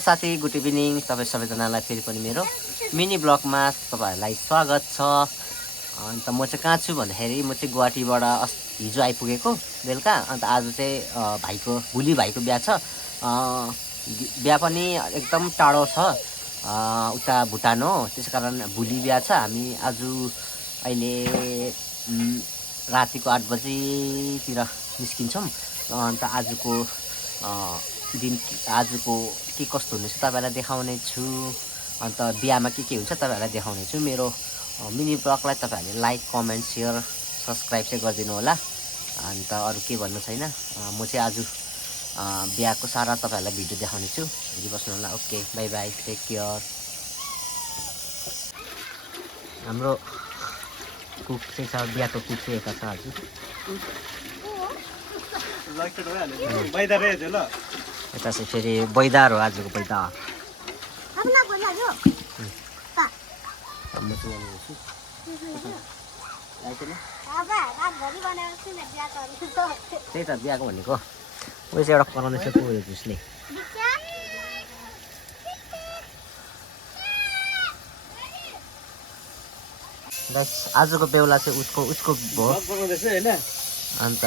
साथी good evening तपाईँ सबैजनालाई फेरि पनि मेरो मिनी ब्लगमा तपाईँहरूलाई स्वागत छ। अन्त म चाहिँ कहाँ छु भन्दाखेरि म चाहिँ गुवाहाटीबाट हिजो आइपुगेको बेलुका। अन्त आज चाहिँ भाइको भुली भाइको बिहा छ। बिहा पनि एकदम टाढो छ, उता भुटान हो, त्यसै कारण भोलि बिहा छ। हामी आज अहिले रातिको 8 बजीतिर निस्किन्छौँ। अन्त आजको दिन आजको के कस्तो हुनेछ तपाईँलाई देखाउने छु। अन्त बिहामा के हुन्छ तपाईँहरूलाई देखाउने छु। मेरो मिनी ब्लगलाई तपाईँहरूले लाइक कमेन्ट सेयर सब्सक्राइब चाहिँ गरिदिनु होला। अन्त अरू के भन्नु छैन। म चाहिँ आज बिहाको सारा तपाईँहरूलाई भिडियो देखाउने छु, हेरिबस्नु होला। Okay, bye bye, take care. हाम्रो कुक चाहिँ छ, बिहाको कुक चाहिँ यता छ। आज यता चाहिँ फेरि बैदार हो, आजको बैदार। त्यही त बिहाको भनेको उयो चाहिँ एउटा कराउँदैछ उयो झुसले। आजको बेहुला चाहिँ उसको भयो। अन्त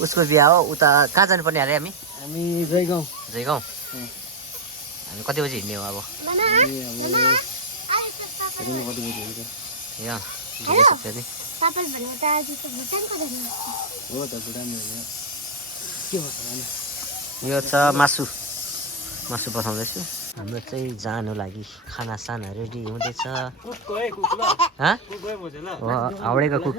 उसको बिहा हो। उता कहाँ जानुपर्ने अरे? हामी जयगाउँ। हामी कति बजी हिँड्ने हो अब? यो छ मासु पठाउँदैछु। हाम्रो चाहिँ जानु लागि खानासाना रेडी हुँदैछ। हाउडेको कुक।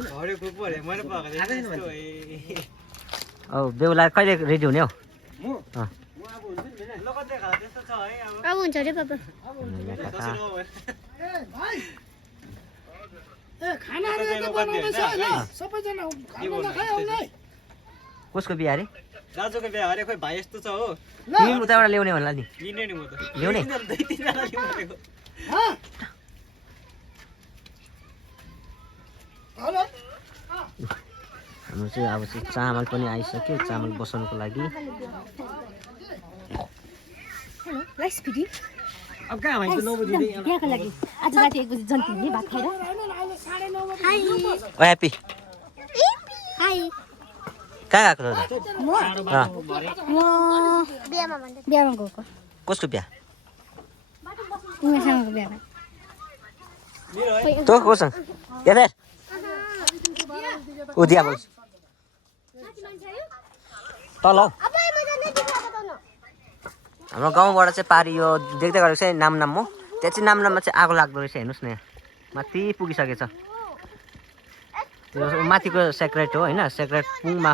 बेहुला कहिले रेडी हुने हो? अब हुन्छ रे पापा। कसको बिहा अरे? दाजुको बिहा अरे। खोइ भाइ यस्तो छ हो, तिमी उताबाट ल्याउने भन्ला नि? लिने नि म त। ल्याउने? हाम्रो चाहिँ अब चाहिँ चामल पनि आइसक्यो, चामल बसाउनुको लागि। अब कहाँ भाइ 9 बजी बिहाको लागि आज राति 1 बजी जन्तिने भात खाएर। ओ ह्याप्पी, हाय। कहाँ गएको त? म बिहामा गएको। कसको बिहा? उमेशसँगको बिहामा। तँ कोसँग? हेर ऊ दिया बोल्छ तल हौ। हाम्रो गाउँबाट चाहिँ पारि यो देख्दै गरेको चाहिँ नाम हो। त्यहाँ चाहिँ नाममा चाहिँ आगो लाग्दो रहेछ। हेर्नुहोस् न, यहाँ माथि पुगिसकेछ। त्यो माथिको सेक्रेट हो होइन, सेक्रेटमा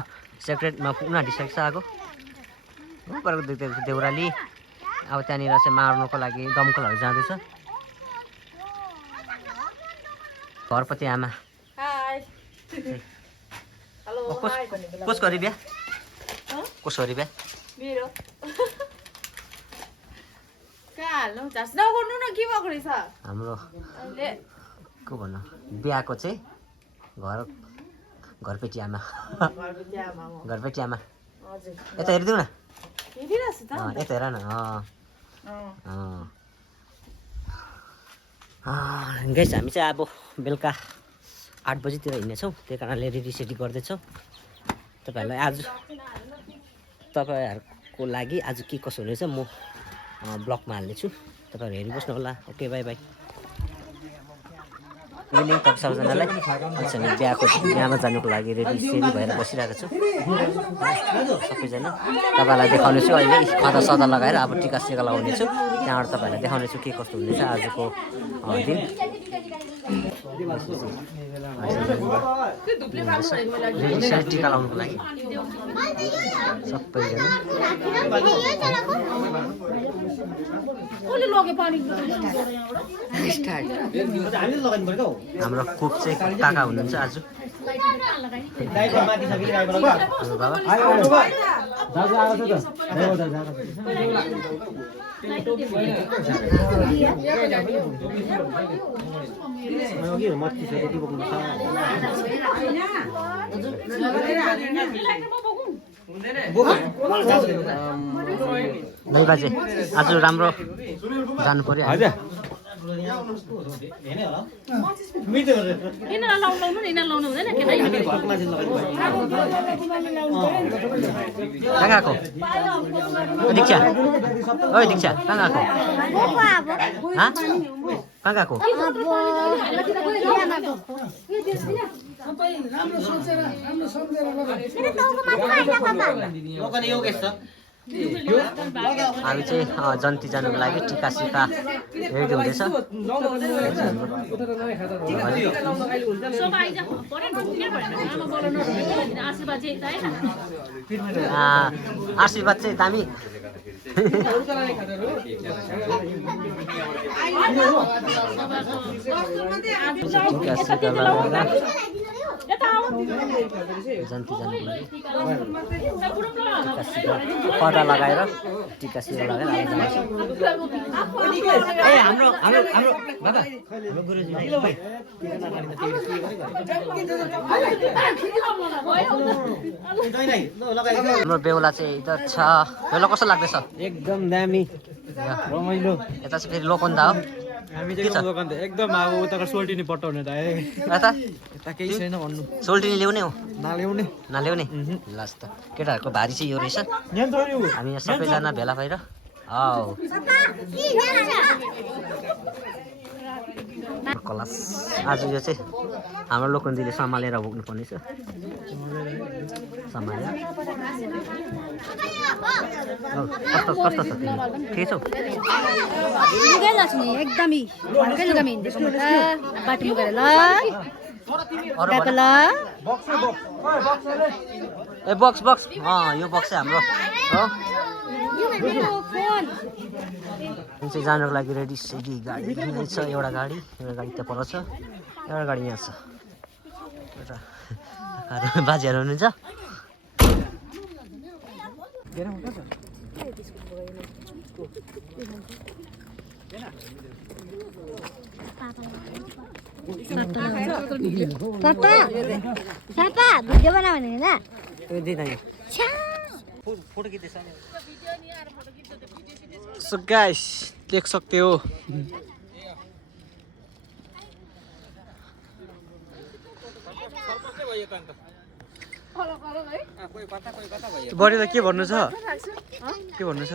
पुग्न आँटिसकेको छ आगो। उपरको देख्दै देउराली अब त्यहाँनिर चाहिँ मार्नुको लागि दमकलहरू जाँदैछ। घरपति आमा। कसको अरे बिहा? कसको अरे बिहा? मेरो हाम्रो को भन्नु, बिहाको चाहिँ घरपेटी आमा। घरपेटी आमा यता हेरिदिउ न, यता हेर न। गाइस, हामी चाहिँ अब बेलुका 8 बजीतिर हिँड्नेछौँ। त्यही कारणले रेडी गर्दैछौँ। तपाईँहरूको लागि आज के कसो हुनेछ म ब्लगमा हाल्नेछु, तपाईँहरू हेरिबस्नु होला। Okay, bye by. इभिनिङ तपाईँ सबैजनालाई। हामी बिहामा जानुको लागि रेडी भएर बसिरहेको छु सबैजना। तपाईँहरूलाई देखाउने छु अहिले खदा सदा लगाएर। अब टिका सिका लगाउने छु, त्यहाँबाट तपाईँहरूलाई देखाउने छु के कस्तो हुनेछ आजको दिन। टिका लगाउनुको लागि सबैजना। हाम्रो कुक चाहिँ काका हुनुहुन्छ आज। 9 बजे आज राम्रो जानु पर्यो हजुर यिनीहरूलाई लाउनु न यिनीहरूलाई लाउनु हुँदैन के कहाँ गएको दीक्षा ओइ दीक्षा कहाँ गएको हाँ कहाँ गएको हामी चाहिँ जन्ती जानुको लागि टिका सिका रेडी हुँदैछ आशीर्वाद चाहिँ दामी टिका सिका लगाएर जन्ती जानुको लागि टिका सिका पर्दा लगाएर टिका सिका लगाएर ए हाम्रो हाम्रो हाम्रो बाबा हाम्रो गुरुजी हाम्रो बेहुला चाहिँ इधर छ बेहुला कस्तो लाग्दैछ एकदम दामी रमाइलो यता चाहिँ फेरि लोकन्दा हो हामी चाहिँ दोकान एकदम अब उताको सोल्टिनी पटाउने डाइरेक्ट यता यता केही छैन भन्नु सोल्टिनी ल्याउने हो नल्याउने नल्याउने लास्ट त केटाहरूको भारी चाहिँ यो रहेछ हामी यहाँ सबैजना भेला भएर कलास आज यो चाहिँ हाम्रो लोकन्जीले सम्हालेर बोक्नु पर्नेछ सम्हालेर कस्तो कस्तो छ तिमी ठिकै छौ लुगा लक्ष्मी एकदमै घरकै लुगामा हिँड्दैछु म त बाटो लुगाएर ल गएको ल ए बक्स बक्स यो बक्स चाहिँ हाम्रो हो हामी चाहिँ जानुको लागि रेडी सेडी गाडी छ एउटा गाडी त्यहाँ पर छ एउटा गाडी यहाँ छ एउटा बाजेहरू हुनुहुन्छ पापा भिडियो बना भने हैन फोटो खिच्दैछ सो गाइस देख सकते हो बढीलाई के भन्नु छ के भन्नु छ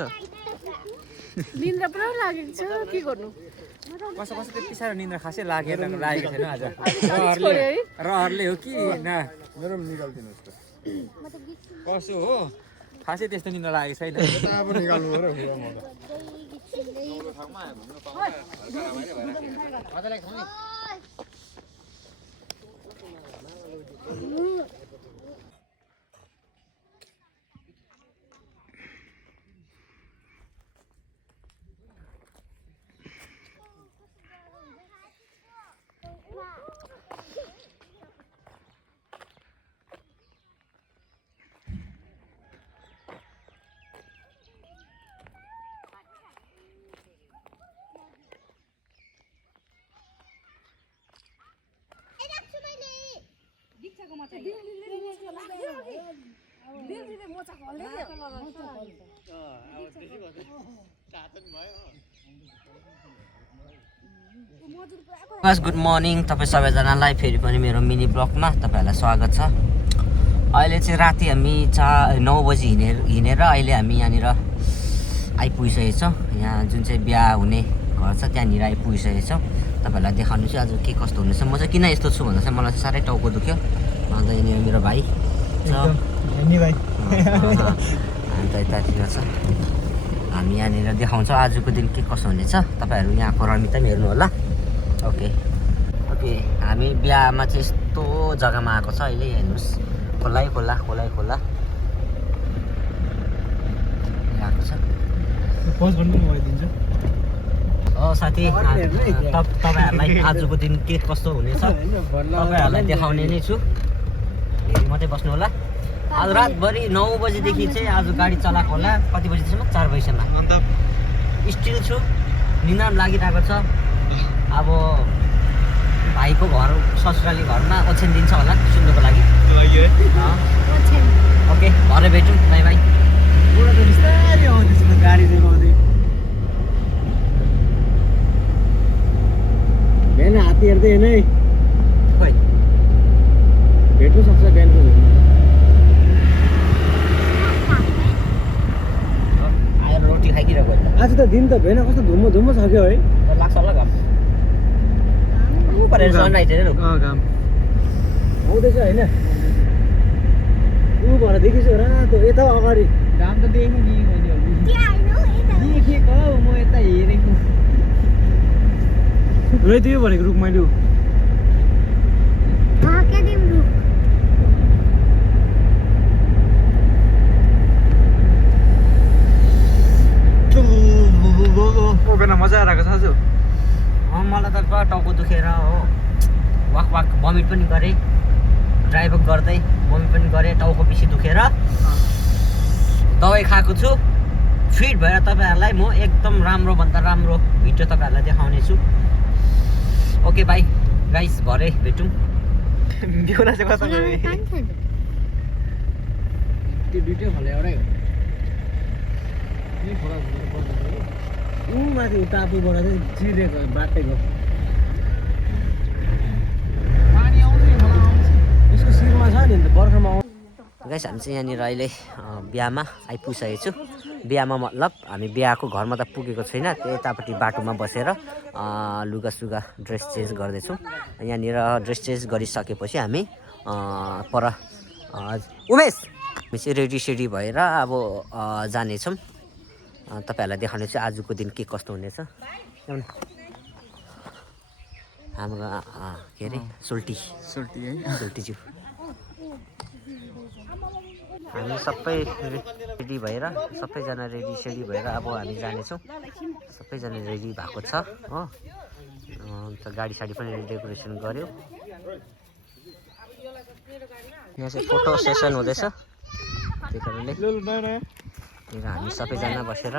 निन्द्रा पुरा लागेको छ के गर्नु कसो कसो त्यति साह्रो निन्द्रा खासै लागेको छैन आज रहरले हो कि ना मेरो पनि निकाल्दिनुहोस् त कसो हो खासै त्यस्तो निन्द्रा लागेको छैन अब निकाल्नु गुड मर्निङ तपाईँ सबैजनालाई फेरि पनि मेरो मिनी ब्लगमा तपाईँहरूलाई स्वागत छ। अहिले चाहिँ राति हामी 9 बजी हिँडेर अहिले हामी यहाँनिर आइपुगिसकेको छौँ। यहाँ जुन चाहिँ बिहा हुने घर छ त्यहाँनिर आइपुगिसकेको छौँ। तपाईँहरूलाई देखाउनु चाहिँ आज के कस्तो हुनेछ। म चाहिँ किन यस्तो छु भन्दा चाहिँ मलाई चाहिँ साह्रै टाउको दुख्यो। अन्त यहाँनिर मेरो भाइ छ अन्त यतातिर छ। हामी यहाँनिर देखाउँछौँ आजको दिन के कसो हुनेछ। तपाईँहरू यहाँको रमिता पनि हेर्नु होला। ओके हामी बिहामा चाहिँ यस्तो जग्गामा आएको छ। अहिले हेर्नुहोस् खोलै खोला आएको छ। साथी तपाईँहरूलाई आजको दिन के कस्तो हुनेछ तपाईँहरूलाई देखाउने नै छु। हेरि मात्रै बस्नु होला। आज रातभरि 9 बजीदेखि चाहिँ आज गाडी चलाएको होला। कति बजीसम्म 4 बजीसम्म अन्त स्टिल छु। निन्द्रा पनि लागिरहेको छ। अब भाइको घर ससुराली घरमा ओछ्यान दिन्छ होला सुन्नुको लागि। ओके ओके भरे भेटौँ बाई बाई बुढो त बिस्तारै आउँदैछ त गाडी चाहिँ आउँदै बिहान हात्ती हेर्दै हेर्नु है खोइ भेट्नु सक्छ बिहानको आएर रोटी खाइदिरहेको आज त दिन त भेन कस्तो धुम्म धुम्म छ क्या है लाग्छ होला घाम परेर सनराइज हेरेर घाम आउँदैछ होइन ऊ भएर देखिस् रातो यता अगाडि घाम त देखेँ नि मैले देखेको म यता हेरेको लै त्यो भनेको रुख मैले मजा आएको छ आज मलाई त पुरा टाउको दुखेर हो वाक वाक भमिट पनि गरेँ ड्राइभ गर्दै भमिट पनि गरेँ टाउको बेसी दुखेर दबाई खाएको छु फिट भएर तपाईँहरूलाई म एकदम राम्रोभन्दा राम्रो भिडियो तपाईँहरूलाई देखाउने छु ओके बाई गाइस भरे भेटौँ बिउरा चाहिँ कस्तो त्यो दुइटै खोला एउटै हो माथि टापुबाट चाहिँ चिरेको बाटेको यसको शिरमा छ नि बर्खामा गाइस हामी चाहिँ यहाँनिर अहिले बिहामा आइपुगिसकेको छु बिहामा मतलब हामी बिहाको घरमा त पुगेको छैन यतापट्टि बाटोमा बसेर लुगासुगा ड्रेस चेन्ज गर्दैछौँ यहाँनिर ड्रेस चेन्ज गरिसकेपछि हामी पर उमेश हामी चाहिँ रेडी सेडी भएर अब जानेछौँ तपाईँहरूलाई देखाउने छु आजको दिन के कस्तो हुनेछ हाम्रो के अरे सोल्टी सोल्टीज्यू हामी सबै रेडी भएर सबैजना रेडी सेडी भएर अब हामी जानेछौँ सबैजना रेडी भएको छ हो अन्त गाडी साडी पनि डेकोरेसन गऱ्यो यहाँ चाहिँ फोटो सेसन हुँदैछ त्यही कारणले हामी सबैजना बसेर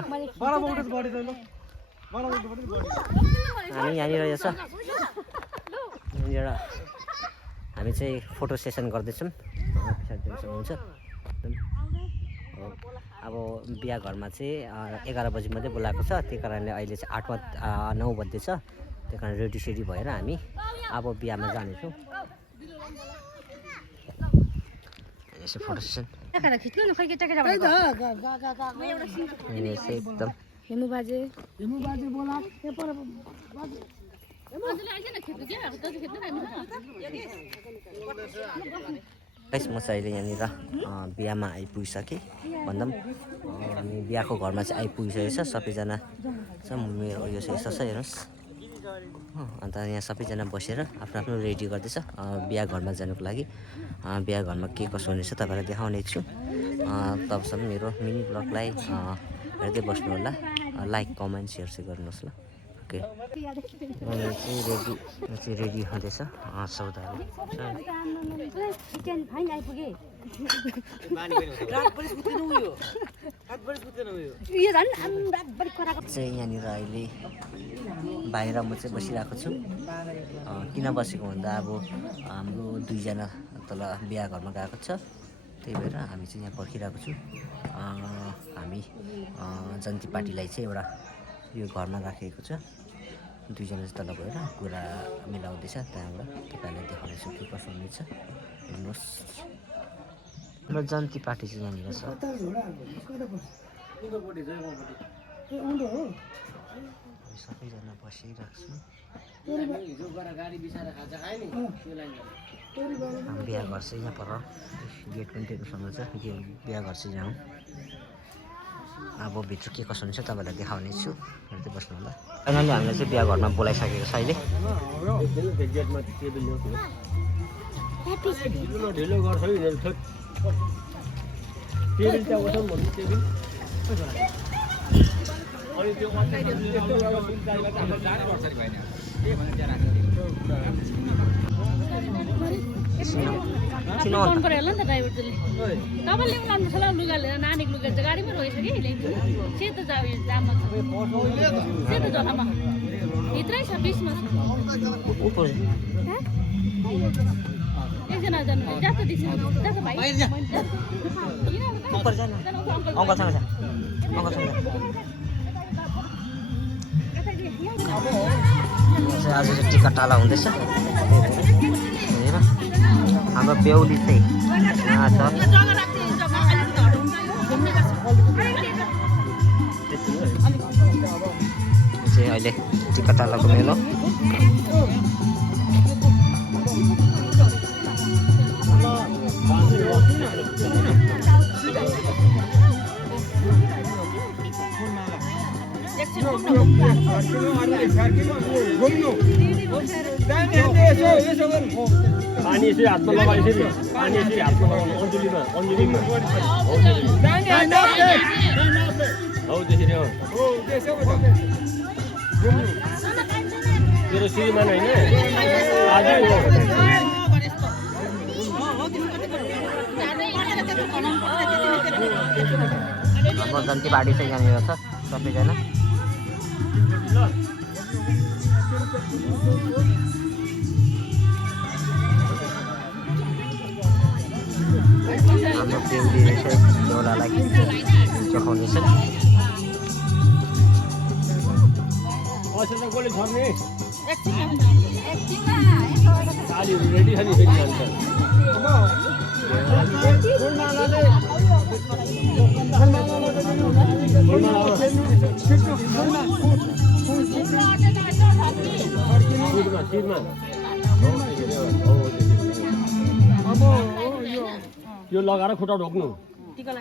हामी यहाँनिर यो छ यहाँनिर हामी चाहिँ फोटो सेसन गर्दैछौँ हुन्छ अब बिहा घरमा चाहिँ 11 बजी मात्रै बोलाएको छ त्यही कारणले अहिले चाहिँ 9 बज्दैछ त्यही कारण रेडी सेडी भएर हामी अब बिहामा जानेछौँ यसो फोटो सेसन एकदम हेमु बाजे बोला गाइस म चाहिँ अहिले यहाँनिर बिहामा आइपुगिसकेँ भन्दा पनि हामी बिहाको घरमा चाहिँ आइपुगिसकेको छ सबैजना छ मेरो यो चाहिँ यसो छ हेर्नुहोस् अन्त यहाँ सबैजना बसेर आफ्नो आफ्नो रेडी गर्दैछ बिहा घरमा जानुको लागि बिहा घरमा के कसो हुनेछ तपाईँलाई देखाउने छु तबसम्म मेरो मिनी ब्लगलाई हेर्दै बस्नु होला लाइक कमेन्ट सेयर चाहिँ गर्नुहोस् ल ओके चाहिँ रेडी हुँदैछ सौदाहरू चाहिँ यहाँनिर अहिले बाहिर म चाहिँ बसिरहेको छु किन बसेको भन्दा अब हाम्रो 2 जना तल बिहा घरमा गएको छ त्यही भएर हामी चाहिँ यहाँ पर्खिरहेको छु हामी जन्ती पार्टीलाई चाहिँ एउटा यो घरमा राखेको छ 2 जना तल गएर कुरा मिलाउँदैछ त्यहाँबाट तपाईँहरूलाई देखाउने छु के कसो हुनेछ हेर्नुहोस् र जन्ती पार्टी चाहिँ यहाँनिर छ सबैजना बसिरहेको छु बिहा घर चाहिँ यहाँ पर गेट पनि टेक्नुसँग छ बिहा घर चाहिँ यहाँ अब भित्र के कसो हुन्छ तपाईँहरूलाई देखाउने छु हेर्दै बस्नु होला फाइनली हामीलाई चाहिँ बिहा घरमा बोलाइसकेको छ अहिले फोन पऱ्यो होला नि त ड्राइभर चाहिँ तपाईँले लानु छ लुगा लिएर नानीको लुगा चाहिँ गाडीमा रहेछ कि ल्याइदिनु सेतो जाममा छ सेतो झोलामा भित्रै छ 20मा छ एकजना जानु जात दिसि जात भाइ ऊपर जानु अङ्कलसँग जा अङ्कलसँग जा आज चाहिँ टिका टाला हुँदैछ हेर हाम्रो बेहुली चाहिँ छ चाहिँ अहिले टिका टालाको मेलो पानी यसरी हातमा लगाए यसरी पानी यसरी हातमा लगाउनु अञ्जुलीमा अञ्जुलीमा हौ त्यसरी हो तेरो श्रीमान होइन आजै हो हाम्रो जन्ती बाडी चाहिँ यहाँनिर छ सबैजना हाम्रो बेहुलीले चाहिँ बेहुलालाई चखाउनेछन् पैसा त कसले छर्ने सालीहरू रेडी छ नि फेरि जान्छ यो लगाएर खुट्टा ढोक्नु टिका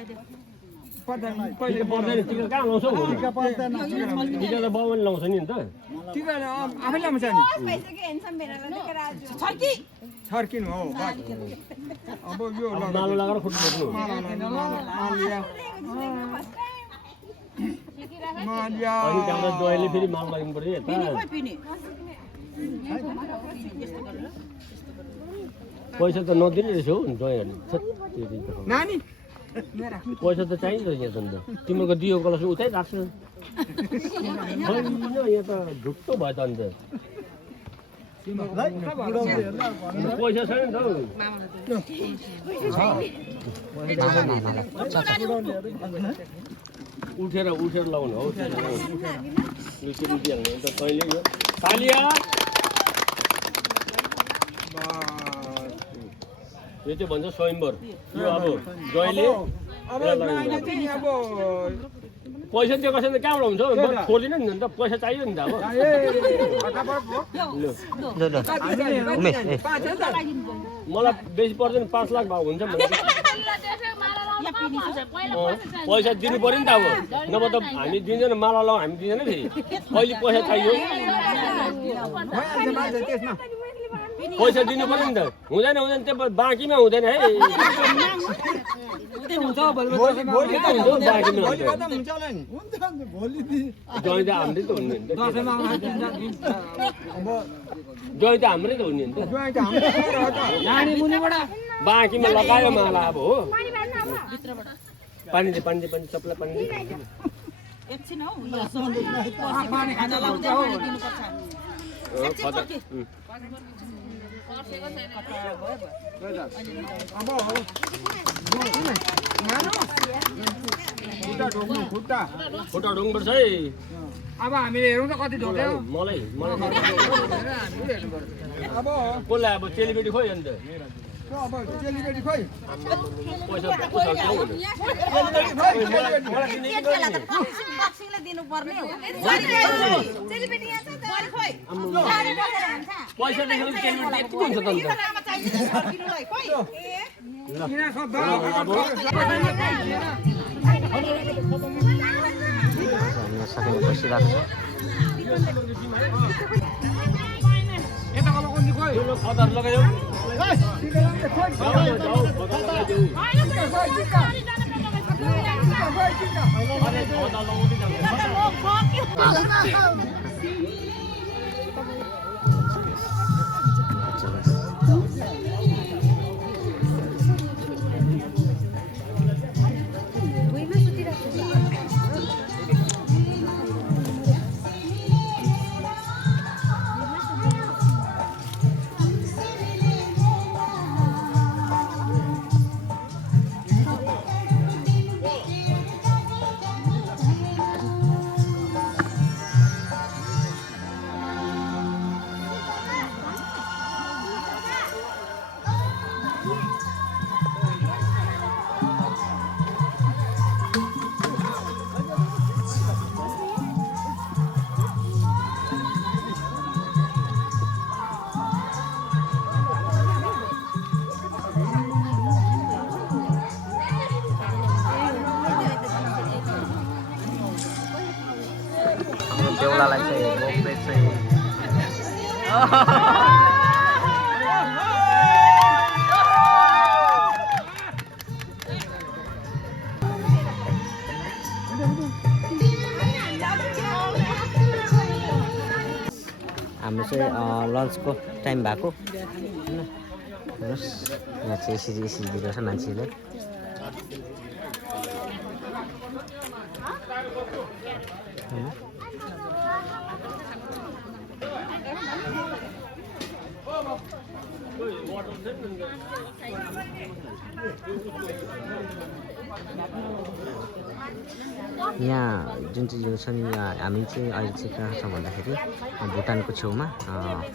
पर्दैन टिका कहाँ लाउँछौ टिका त बाउले लाउँछ नि अन्त आफै लाउँछ नि छर्किनु हो अब यो मालो लगाएर खुट्टा ढोक्नु अनि त्यहाँबाट जोइले फेरि माल लाग्नु पर्यो यता पैसा त नदिने रहेछ हौ जोइहरूले नानी पैसा त चाहिन्छ यहाँ त अन्त तिमीहरूको दियो कलस उतै राख्छ होइन यहाँ त ढुक्क भयो त अन्त पैसा छैन नि त उठेर लगाउनु हौ तैँले यो पालिया यो चाहिँ भन्छ स्वयम्वर यो अब जहिले पैसा दिएको छैन कहाँबाट हुन्छ खोलिन नि त पैसा चाहियो नि त अब मलाई बेसी पर्दैन 5 लाख भाउ हुन्छ पैसा दिनु पर्यो नि त अब नभए त हामी दिँदैन माला लाउँ हामी दिँदैन फेरि कहिले पैसा चाहियो पैसा दिनु पर्यो नि त हुँदैन त्यो बाँकीमा हुँदैन है जय त हाम्रै त हुने जय त हाम्रै त हुने नि त बाँकीमा लगायो माला अब हो पानी दे सबलाई पानी दे एकछिन हौ पानी खाना लाउँछ हो खुट्टा ढोग्नुपर्छ है अब हामीले हेरौँ त कति ढोक्यो मलाई अब कसलाई अब चेलीबेटी खोइ अन्त अब चेलीबेटी खोइ पैसा बसिरहेको छ खतर लगायो बेहुलालाई चाहिँ मोक्रेट चाहिँ हाम्रो चाहिँ लन्चको टाइम भएको होइन हेर्नुहोस् यहाँ चाहिँ यसरी दिएको छ मान्छेले यहाँ जुन चाहिँ यो छ नि हामी चाहिँ अहिले चाहिँ कहाँ छौँ भन्दाखेरि भुटानको छेउमा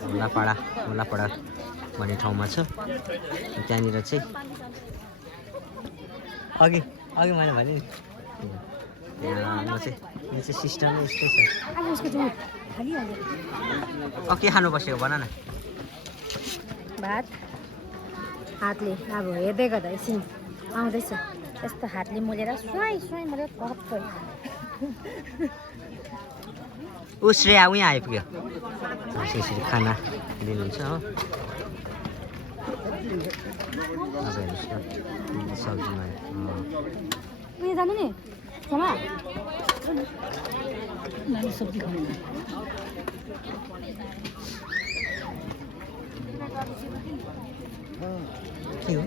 हुलापाडा भन्ने ठाउँमा छ त्यहाँनिर चाहिँ अघि मैले भने नि म चाहिँ यो चाहिँ सिस्टम नै यस्तै छ के खानु बसेको भन न भात हातले अब हेर्दै गर्दा एकछिन आउँदैछ यस्तो हातले मोलेर स्वाई मोलेर कप ऊ श्रेया उहीँ आइपुग्यो यसरी खाना दिनुहुन्छ हो अब हेर्नुहोस् न सब्जीमा उयो जानु नि क्षमा सब्जी खानु के हो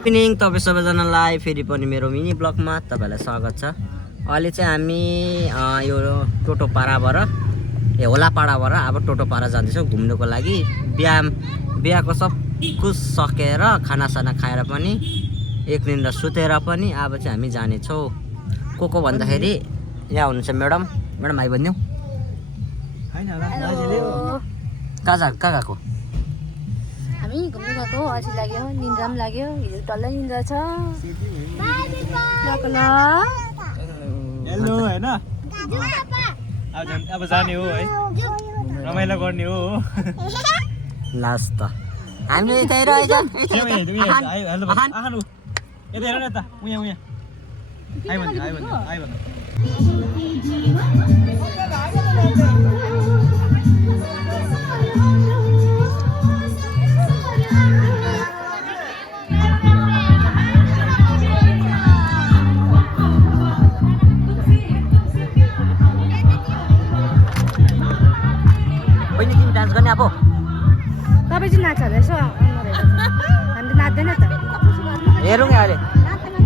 इभिनिङ तपाईँ सबैजनालाई फेरि पनि मेरो मिनी ब्लगमा तपाईँलाई स्वागत छ अहिले चाहिँ हामी यो टोटोपाडाबाट होलापाडाबाट अब टोटोपाडा जाँदैछौँ घुम्नुको लागि बिहाको सब कुछ सकेर खानासाना खाएर पनि एक निन्द्रा सुतेर पनि अब चाहिँ हामी जानेछौँ को भन्दाखेरि यहाँ हुनुहुन्छ म्याडम आइ भनिदिउँ कहाँ गएको हामी घुम्नु गएको अल्छी लाग्यो निन्द्रा पनि लाग्यो हिजो डल्लै निन्द्रा छ हेलो होइन अब जाने हो है रमाइलो गर्ने हो लास्ट त हामी यतै रहेछ डान्स गर्ने अब तपाईँ चाहिँ नाच्छ होला यसो हामी त नाच्दैन त हेरौँ अहिले